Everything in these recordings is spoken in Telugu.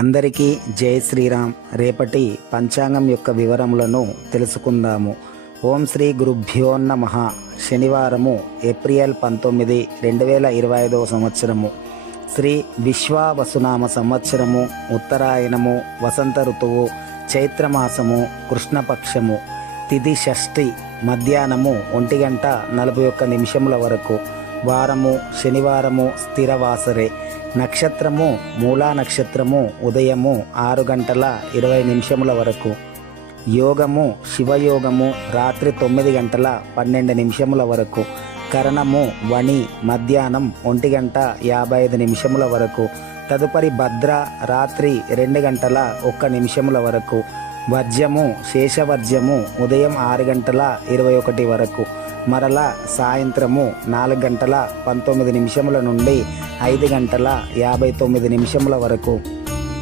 అందరికీ జై శ్రీరామ్. రేపటి పంచాంగం యొక్క వివరములను తెలుసుకుందాము. ఓం శ్రీ గురుభ్యో నమ. శనివారము ఏప్రిల్ పంతొమ్మిది రెండు వేల ఇరవై ఐదవ సంవత్సరము. శ్రీ విశ్వావసునామ సంవత్సరము ఉత్తరాయణము వసంత ఋతువు చైత్రమాసము కృష్ణపక్షము. తిథి షష్ఠి మధ్యాహ్నము ఒంటి గంట నలభై ఒక్క నిమిషముల వరకు. వారము శనివారము స్థిరవాసరే. నక్షత్రము మూలా నక్షత్రము ఉదయము ఆరు గంటల ఇరవై నిమిషముల వరకు. యోగము శివయోగము రాత్రి తొమ్మిది గంటల పన్నెండు నిమిషముల వరకు. కరణము వణి మధ్యాహ్నం ఒంటి గంట యాభై ఐదు నిమిషముల వరకు. తదుపరి భద్ర రాత్రి రెండు గంటల ఒక్క నిమిషముల వరకు. వర్జ్యము శేషవర్జ్యము ఉదయం ఆరు గంటల ఇరవై ఒకటి వరకు. మరల సాయంత్రము నాలుగు గంటల పంతొమ్మిది నిమిషముల నుండి ఐదు గంటల యాభై తొమ్మిది నిమిషముల వరకు.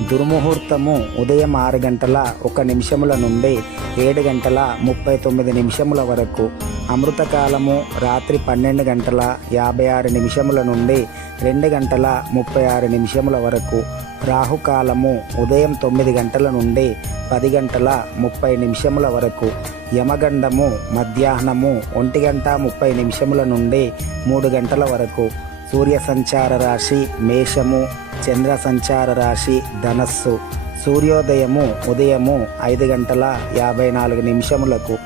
దుర్ముహూర్తము ఉదయం ఆరు గంటల ఒక నిమిషముల నుండి ఏడు గంటల ముప్పై తొమ్మిది నిమిషముల వరకు. అమృతకాలము రాత్రి పన్నెండు గంటల యాభై ఆరు నిమిషముల నుండి రెండు గంటల ముప్పై ఆరు నిమిషముల వరకు. రాహుకాలము ఉదయం తొమ్మిది గంటల నుండి పది గంటల ముప్పై నిమిషముల వరకు. యమగండము మధ్యాహ్నము ఒంటి గంట ముప్పై నిమిషముల నుండి మూడు గంటల వరకు. సూర్య సంచార రాశి మేషము చంద్ర సంచార రాశి ధనస్సు. సూర్యోదయము ఉదయము ఐదు గంటల యాభై నాలుగు నిమిషములకు.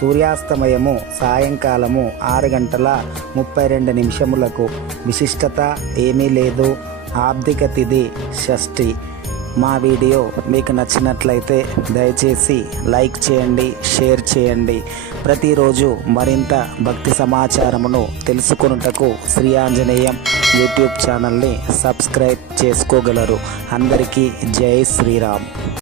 సూర్యాస్తమయము సాయంకాలము ఆరు గంటల ముప్పై రెండు నిమిషములకు. విశిష్టత ఏమీ లేదు. ఆర్థిక తిథి షష్ఠి. మా వీడియో మీకు నచ్చినట్లయితే దయచేసి లైక్ చేయండి షేర్ చేయండి. ప్రతిరోజు మరింత భక్తి సమాచారమును తెలుసుకొనుటకు శ్రీ ఆంజనేయం యూట్యూబ్ ఛానల్ని సబ్స్క్రైబ్ చేసుకోగలరు. అందరికీ జై శ్రీరామ్.